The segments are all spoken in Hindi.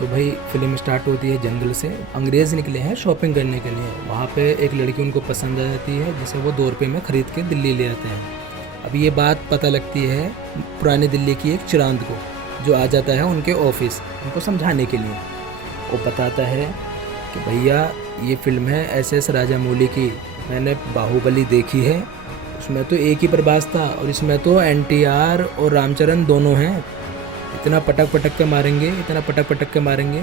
तो भाई फिल्म स्टार्ट होती है जंगल से। अंग्रेज़ निकले हैं शॉपिंग करने के लिए। वहाँ पे एक लड़की उनको पसंद आ जाती है जिसे वो 2 रुपये में ख़रीद के दिल्ली ले आते हैं। अब ये बात पता लगती है पुरानी दिल्ली की एक चिरांद को, जो आ जाता है उनके ऑफिस उनको समझाने के लिए। वो बताता है कि भैया ये फ़िल्म है SS राजामौली की, मैंने बाहुबली देखी है, उसमें तो एक ही प्रभास था और इसमें तो NTR और रामचरण दोनों हैं। इतना पटक पटक के मारेंगे, इतना पटक पटक के मारेंगे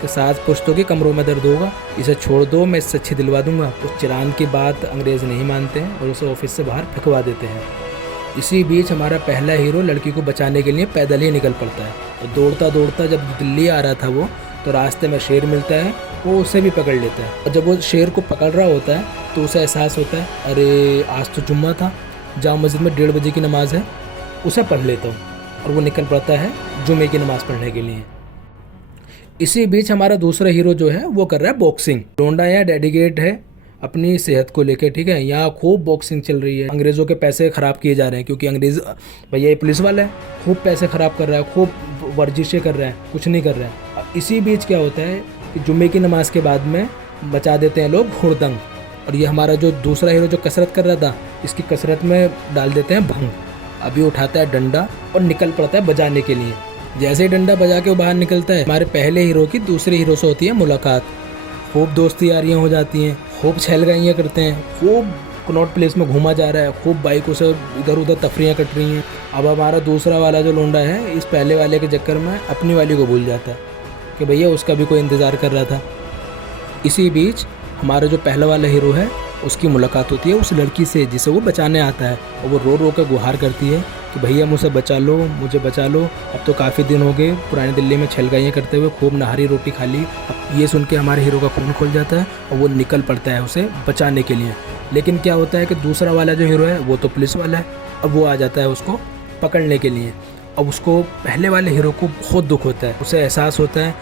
कि 7 पुश्तों के कमरों में दर्द होगा। इसे छोड़ दो, मैं इससे अच्छी दिलवा दूंगा। उस चिरांद की बात अंग्रेज़ नहीं मानते हैं और उसे ऑफिस से बाहर फेंकवा देते हैं। इसी बीच हमारा पहला हीरो लड़की को बचाने के लिए पैदल ही निकल पड़ता है। और दौड़ता दौड़ता जब दिल्ली आ रहा था वो, तो रास्ते में शेर मिलता है, वो उसे भी पकड़ लेता है। और जब वो शेर को पकड़ रहा होता है तो उसे एहसास होता है, अरे आज तो जुम्मा था, जाम मस्जिद में 1:30 बजे की नमाज़ है, उसे पढ़ लेता हूँ। और वो निकल पड़ता है जुम्मे की नमाज़ पढ़ने के लिए। इसी बीच हमारा दूसरा हीरो जो है वो कर रहा है बॉक्सिंग। लोंडा यहाँ डेडिकेट है अपनी सेहत को लेकर, ठीक है। यहाँ खूब बॉक्सिंग चल रही है। अंग्रेज़ों के पैसे ख़राब किए जा रहे हैं क्योंकि अंग्रेज़ भैया ये पुलिस वाला है, खूब पैसे ख़राब कर रहा है, खूब वर्जिशें कर रहा है, कुछ नहीं कर रहा है। इसी बीच क्या होता है कि जुम्मे की नमाज़ के बाद में बचा देते हैं लोग हुड़दंग। और ये हमारा जो दूसरा हीरो जो कसरत कर रहा था, इसकी कसरत में डाल देते हैं भंग। अभी उठाता है डंडा और निकल पड़ता है बजाने के लिए। जैसे ही डंडा बजा के वो बाहर निकलता है, हमारे पहले हीरो की दूसरे हीरो से होती है मुलाकात। खूब दोस्ती यारियाँ हो जाती हैं, खूब छलगाइयाँ करते हैं, खूब कनॉट प्लेस में घूमा जा रहा है, खूब बाइकों से इधर उधर तफरियाँ कट रही हैं। अब हमारा दूसरा वाला जो लोंडा है इस पहले वाले के चक्कर में अपनी वाली को भूल जाता है कि भैया उसका भी कोई इंतज़ार कर रहा था। इसी बीच हमारा जो पहला वाला हीरो है उसकी मुलाकात होती है उस लड़की से जिसे वो बचाने आता है। और वो रो रो कर गुहार करती है कि भैया मुझे बचा लो, मुझे बचा लो। अब तो काफ़ी दिन हो गए पुरानी दिल्ली में छलगाइयाँ करते हुए, खूब नहारी रोटी खा ली। अब ये सुन के हमारे हीरो का खून खुल जाता है और वो निकल पड़ता है उसे बचाने के लिए। लेकिन क्या होता है कि दूसरा वाला जो हीरो है वो तो पुलिस वाला है। अब वो आ जाता है उसको पकड़ने के लिए। अब उसको पहले वाले हीरो को बहुत दुख होता है। उसे एहसास होता है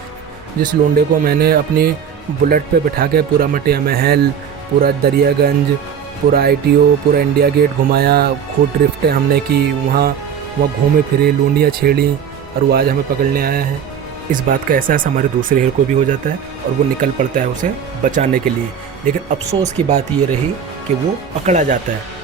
जिस लोंडे को मैंने अपनी बुलेट पे बिठा के पूरा मटिया महल, पूरा दरियागंज, पूरा ITO, पूरा इंडिया गेट घुमाया, खूब ड्रिफ्टें हमने की, वहाँ घूमे फिरे, लूंडियाँ छेड़ी, और वो आज हमें पकड़ने आया है। इस बात का एहसास हमारे दूसरे हीरो को भी हो जाता है और वो निकल पड़ता है उसे बचाने के लिए। लेकिन अफसोस की बात ये रही कि वो पकड़ा जाता है।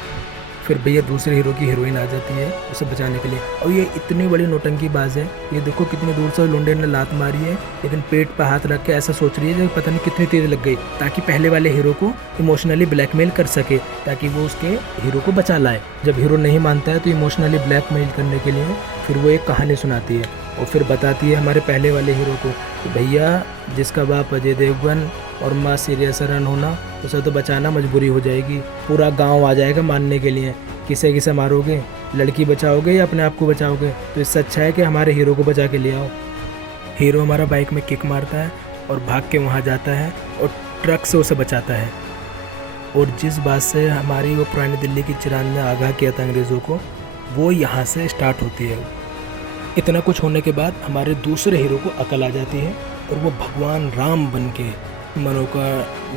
फिर भैया दूसरे हीरो की हीरोइन आ जाती है उसे बचाने के लिए। और ये इतनी बड़ी नौटंकीबाज है, ये देखो कितनी दूर से लोंडे ने लात मारी है, लेकिन पेट पर हाथ रख के ऐसा सोच रही है कि पता नहीं कितनी तेज लग गई, ताकि पहले वाले हीरो को इमोशनली ब्लैकमेल कर सके, ताकि वो उसके हीरो को बचा लाए। जब हीरो नहीं मानता है तो इमोशनली ब्लैकमेल करने के लिए फिर वो एक कहानी सुनाती है और फिर बताती है हमारे पहले वाले हीरो को कि भैया जिसका बाप अजय देवगन और माँ सीरिया सरन होना, उसे तो बचाना मजबूरी हो जाएगी। पूरा गांव आ जाएगा मारने के लिए, किसे किसे मारोगे, लड़की बचाओगे या अपने आप को बचाओगे? तो इससे अच्छा है कि हमारे हीरो को बचा के ले आओ। हीरो हमारा बाइक में किक मारता है और भाग के वहाँ जाता है और ट्रक से उसे बचाता है। और जिस बात से हमारी वो पुरानी दिल्ली की चिरांद ने आगाह किया था अंग्रेज़ों को, वो यहाँ से स्टार्ट होती है। इतना कुछ होने के बाद हमारे दूसरे हीरो को अकल आ जाती है और वो भगवान राम बन के मनों का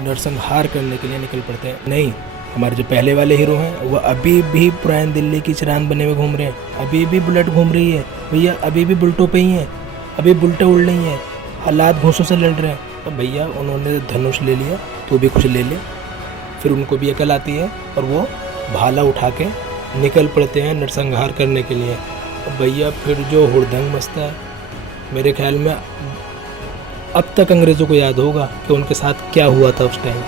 नरसंहार करने के लिए निकल पड़ते हैं। नहीं, हमारे जो पहले वाले हीरो हैं वो अभी भी पुरानी दिल्ली की चिरांद बने हुए घूम रहे हैं, अभी भी बुलेट घूम रही है भैया, अभी भी बुलटों पे ही हैं, अभी बुलटें उड़ रही हैं, हालात घोंसों से लड़ रहे हैं। तो भैया उन्होंने धनुष ले लिया तो भी कुछ ले ले। फिर उनको भी अकल आती है और वो भाला उठा के निकल पड़ते हैं नरसंहार करने के लिए। भैया फिर जो हुड़दंग मचता है, मेरे ख्याल में अब तक अंग्रेज़ों को याद होगा कि उनके साथ क्या हुआ था उस टाइम।